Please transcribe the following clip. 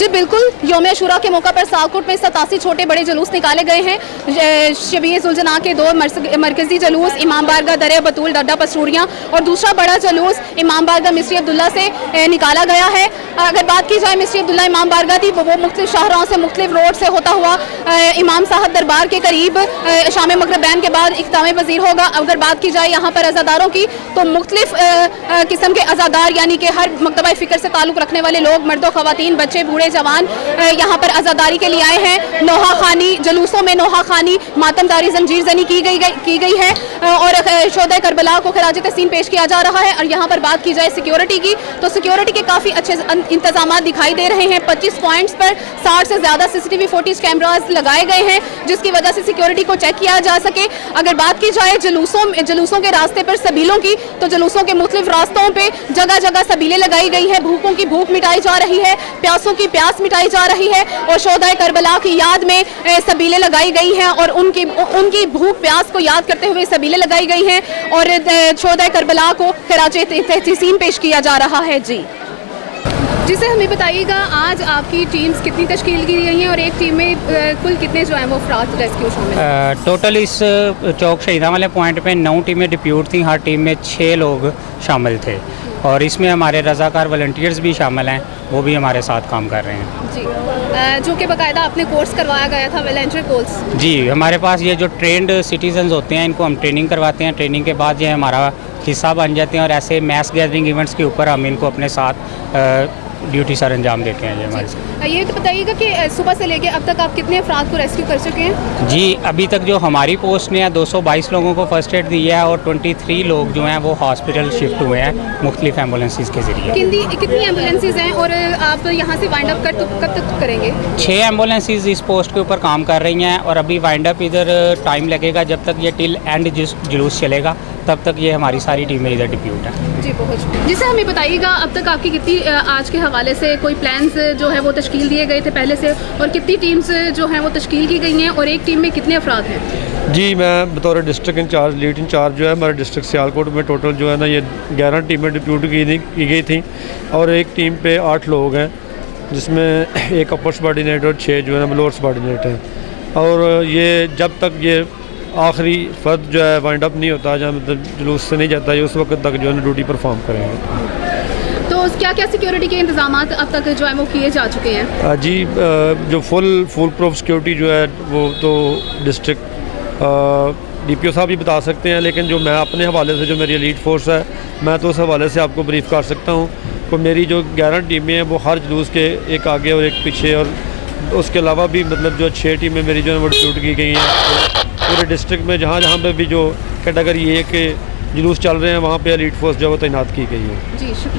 जी बिल्कुल, यौम आशूरा के मौका पर सियालकोट में 87 छोटे बड़े जुलूस निकाले गए हैं। शबीए-उल-जना के 2 मरकजी जुलूस इमाम बारगाह दर बतूल डड्डा पसूरियाँ और दूसरा बड़ा जुलूस इमाम बारगाह मिस्री अब्दुल्ला से निकाला गया है। अगर बात की जाए मिस्री अब्दुल्ला इमाम बारगाह की, वो मुख्तलिफ शाहराहों से मुख्तलिफ रोड से होता हुआ इमाम साहब दरबार के करीब शाम मगरिब बैन के बाद इख्तिताम पज़ीर होगा। अगर बात की जाए यहाँ पर अज़ादारों की, तो मुख्तलिफ किस्म के अज़ादार यानी कि हर मकतबा फ़िक्र से ताल्लुक़ रखने वाले लोग, मर्दों ख़वातीन बच्चे बूढ़े जवान यहाँ पर अज़ादारी के लिए आए हैं। नोहा खानी जुलूसों में नोहा खानी मातमदारी जंजीर जनी की गई है और शोहदा करबला को खराज तहसीन पेश किया जा रहा है। और यहाँ पर बात की जाए सिक्योरिटी की, तो सिक्योरिटी के काफ़ी अच्छे इंतजाम दिखाई दे रहे हैं। 25 पॉइंट्स पर 60 से ज़्यादा CCTV फुटेज कैमराज लगाए गए हैं, जिसकी वजह से सिक्योरिटी को चेक किया जा सके। अगर बात की जाए जुलूसों के रास्ते पर सबीलों की, तो जुलूसों के मुख्तलिफ रास्तों पर जगह जगह सबीलें लगाई गई है। भूखों की भूख मिटाई जा रही है, प्यासों की प्यास मिटाई जा रही है और शोहदा करबला की याद में सबीलें लगाई गई हैं और उनकी भूख प्यास को याद करते हुए सबीलें लगाई गई हैं और शोहदा करबला को खराज तहसीन पेश किया जा रहा है। जी जिसे हमें बताइएगा, आज आपकी टीम्स कितनी तश्कील की गई हैं और एक टीम में कुल कितने जो हैं वो अफराद रेस्क्यू शामिल हैं? टोटल इस चौक शहीदा वाले पॉइंट पे 9 टीमें डिप्यूट थी। हर टीम में 6 लोग शामिल थे और इसमें हमारे रज़ाकार वॉलंटियर्स भी शामिल हैं, वो भी हमारे साथ काम कर रहे हैं। जी, जो कि बाकायदा आपने कोर्स करवाया गया था वॉलंटियर कोर्स? जी, हमारे पास ये जो ट्रेंड सिटीजन्स होते हैं, इनको हम ट्रेनिंग करवाते हैं। ट्रेनिंग के बाद ये हमारा हिस्सा बन जाते हैं और ऐसे मैस गैदरिंग इवेंट्स के ऊपर हम इनको अपने साथ ड्यूटी सर अंजाम देते हैं। हमारे साथ ये तो बताइएगा कि सुबह से लेके अब तक आप कितने अफराद को रेस्क्यू कर चुके हैं? जी, अभी तक जो हमारी पोस्ट ने 222 लोगों को फर्स्ट एड दी है और 23 लोग जो हैं वो हॉस्पिटल शिफ्ट हुए हैं मुख्तलिफ एम्बुलेंसेज के ज़रिए। कितनी एम्बुलेंसेज हैं और आप यहाँ से वाइंड अप कब तक करेंगे? 6 एम्बुलेंसेज इस पोस्ट के ऊपर काम कर रही हैं और अभी वाइंड अप इधर टाइम लगेगा। जब तक ये टिल एंड जुलूस चलेगा तब तक ये हमारी सारी टीमें इधर डिप्यूट हैं। जी बहुत। जिसे हमें बताइएगा, अब तक आपकी कितनी आज के हवाले से कोई प्लान्स जो है वो तश्कील दिए गए थे पहले से और कितनी टीम्स जो हैं वो तश्कील की गई हैं और एक टीम में कितने अफराद हैं? जी, मैं बतौर डिस्ट्रिक्ट इंचार्ज लीड इंचार्ज जो है हमारे डिस्ट्रिक्ट सियालकोट में टोटल जो है ना ये 11 टीमें डिप्यूट की गई थी और एक टीम पे 8 लोग हैं, जिसमें एक अपर सबॉर्डिनेट और 6 जो है ना लोअर सबॉर्डिनेट हैं। और ये जब तक ये आखिरी फर्द जो है वाइंड अप नहीं होता, जहाँ मतलब जुलूस से नहीं जाता, ये उस वक्त तक जो है ड्यूटी परफॉर्म करेंगे। तो क्या क्या सिक्योरिटी के इंतजाम अब तक जो है वो किए जा चुके हैं? जी, जो फुल प्रूफ सिक्योरिटी जो है वो तो डिस्ट्रिक्ट DPO साहब भी बता सकते हैं, लेकिन जो मैं अपने हवाले से, जो मेरी एलीट फोर्स है, मैं तो उस हवाले से आपको ब्रीफ कर सकता हूँ। तो मेरी जो 11 टीमें हैं वो हर जुलूस के एक आगे और एक पीछे, और उसके अलावा भी मतलब जो 6 टीमें मेरी जो है वो डिप्यूट की गई हैं। तो पूरे डिस्ट्रिक्ट में जहाँ जहाँ पे भी जो कैटेगरी 1 के जुलूस चल रहे हैं वहाँ पे एलीट फोर्स जो है वो तैनात की गई है। जी शुक्रिया।